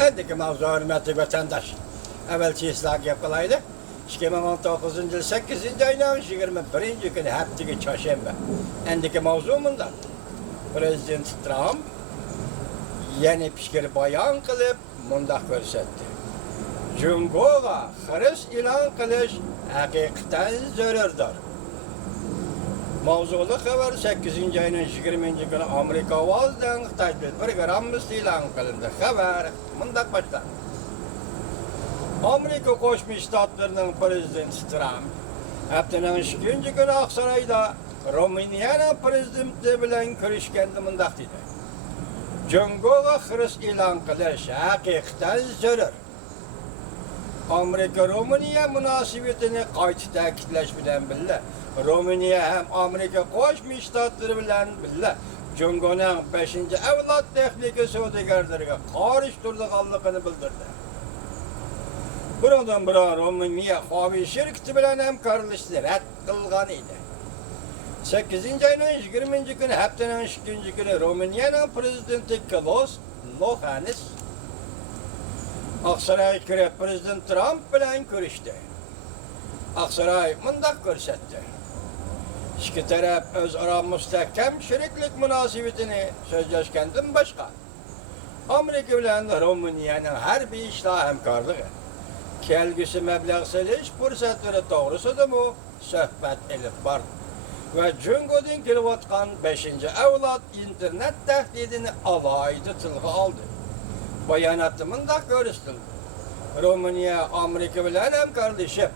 Endiki mavzu hürmetli vatandaş. Evvelki ıslah yapılaydı. 2019 yıl 8. ayının 21. günü heptiki çarşamba. Endiki mavzumunda Prezident Trump yeni fikir bayan kılıp mundaq görsetti. Cumhur'a xiriş ilan qilish haqiqatan zarurdir. Mavzulu xabar 8. ayının 20. günü Amerika ovozdan Xitoy programmasi e'lon qilindi. Xabar mundaq başlar. Amerika Qo'shma Shtatlarining prezidenti Trump haftaning 2. günü Oqsaroyda Ruminiyaning prezidenti bilan ko'rishganda mundaq dedi. Cumhur'a xirish e'lon qilish haqiqatan zarur. Amerika Ruminiya munosabatini qayta ta'kidlash bilan birga Ruminiya ham Amerika Qo'shma Shtatlari bilan birga Jungoning 5-avlod texnika savdogarlariga qarshi turganligini bildirdi. Bundan biri Ruminiya Huawei şirkati bilan hamkorlikni rad qilgan edi. 8. ayning 20. günü haftaning 2. günü Ruminiyaning prezidenti Klaus Lohanis Oqsaroy kirib prezident Trump bilan ko'rishdi. Oqsaroy mundaq ko'rsatdi. İki taraf o'zaro mustahkam sheriklik munosabatini so'zlashgandan boshqa Amerika bilan Ruminiyaning harbiy ishlar hamkorligi, kelgusi mablag' solish fursatlari to'g'risida suhbat elib bordi va Jungodan kelayotgan 5-avlod internet tahdidini alohida tilga oldi. Bayonotda mundaq ko'rsatildi. Ruminiya Amerika bilan hamkorlashib,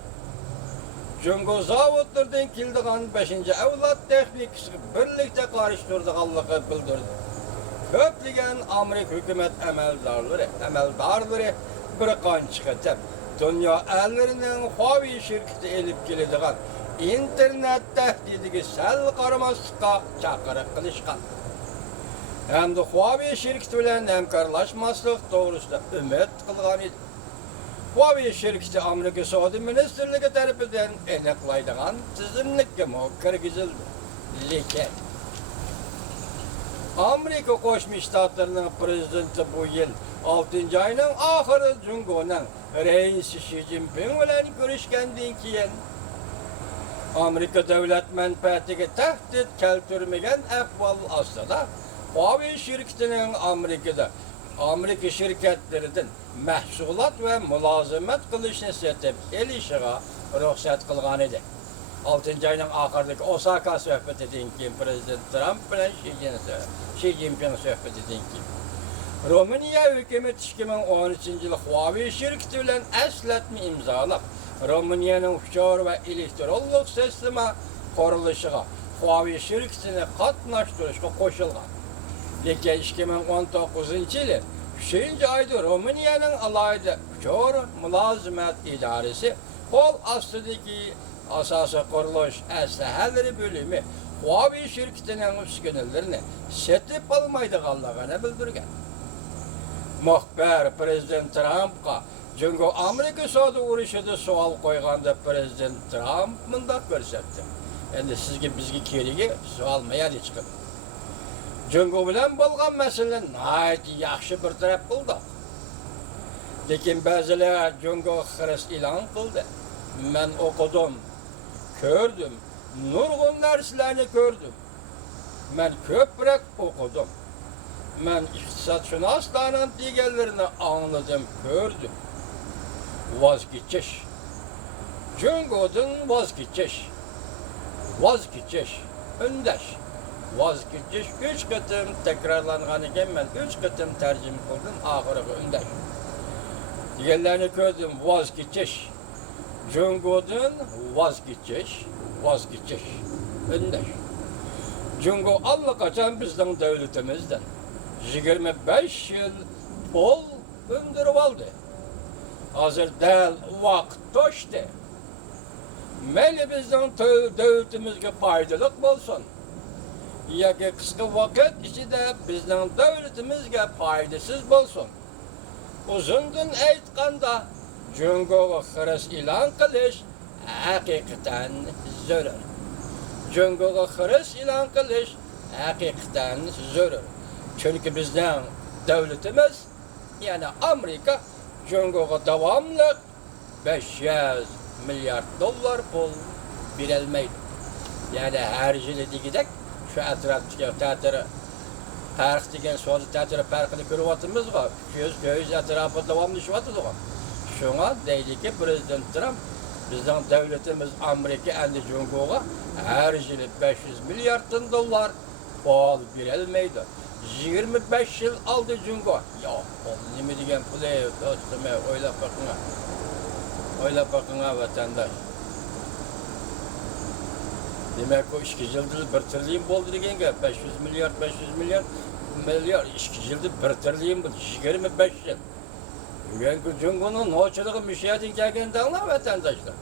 Jungo zavodlaridan keladigan 5-avlod texnikasiga birlikda qarshi turganligini bildirdi. Ko'plagan Amerika hukumat amaldorlari bir qancha qatam dunyo ellarining Huawei shirkati elib keladigan internet tahdidiga sal qaramaslikqa chaqiriq qilishgan. Hamda Huawei şirketi bilan hamkorlashmaslik to'g'risida umid qilgan edi. Huawei şirketi Amerika Savdo Ministerligi tarafidan aniqlaydigan tizimlikka kirgizildi. Lekin Amerika Qo'shma Shtatlarining prezidenti bu yil 6. ayning oxiri Jungoning raisi Xi Jinping bilan ko'rishgandan keyin Amerika davlat manfaatiga tahdid keltirmagan ahvol ostida Huawei şirketining Amerika şirketleridan mahsulot ve mulozimat qilishni setib elishiga ruxsat qilgan edi. 6. ayning oxiridagi Osaka suhbatidan keyin prezident Trump bilan Xi Jinping suhbatidan keyin Ruminiya hukumati 2013 yil Huawei şirketi bilan aslatma imzolab, Ruminiyaning uchoq va elektronlik sistema qurilishiga Huawei şirketini qatnashtirishga qo'shilgan. Lekin 2019 yili 3. ayda Ruminiyaning alohida uchoq mulozimat idorasi qo'l ostidagi asosiy qurilish aslahalari bo'limi Huawei shirkatining uskunalarini setib olmaydiganligini bildirgan. Muxbir prezident Trumpga Jungo Amerika savdo urushida savol qo'yganda prezident Trump mundaq ko'rsatdi. Endi sizga bizga keragi savolmayadi chiqib. Jungo bilan bo'lgan masala nihoyat yaxshi bir taraf qildi. Lekin ba'zilar Jungo xirish e'lon qildi. Men o'qidim, ko'rdim, nurg'un narsalarni ko'rdim. Men ko'proq o'qidim. Men iqtisodshunoslarning deganlarini angladim, ko'rdim. Voz kechish. Jungodan voz kechish. Undash. Voz kechish 3 qatim takrorlangan ekan, men 3 qatim tarjima qildim, oxiriga undash. Deganlarni ko'rdim, voz kechish. Jungodan voz kechish. Undash. Jungo allaqachon bizning davlatimizdan 25 yil pul undirib oldi. Hozir dal vaqt to'shdi. Mayli bizning davlatimizga foydali bo'lsin. Yoki qisqa vaqt ichida bizning davlatimizga foydasiz bo'lsin. Uzundan aytganda, Jungoga xirish e'lon qilish haqiqatan zarur. Jungoga xirish e'lon qilish haqiqatan zarur. Chunki bizning davlatimiz yani Amerika Cungo'ga davamlı 500 milyar dolar pul verilmeydi. Yani her yılı gidek şu etraftaki teatırı Park degan so'zni teatri parkini ko'ryapmizga 200 etrafı davamlı ishlayapti. Şuna deydiki Prezident Trump bizning davlatimiz Amerika endi Jungo'ga her yılı 500 milyardan dolar pul verilmeydi. 25 yıl aldı Jungo. Ya o nima degan pul dostum, o'ylab bakın. O'ylab bakın vatandaş. Demek o 2 yıldır 1 trilyon oldu degan gap. 500 milyar 2 yıldır 1 trilyon bo'ldi. 25 yıl. Bugungi Jungo'nun nochiligi mishiyatini kelganda vatandaşlar.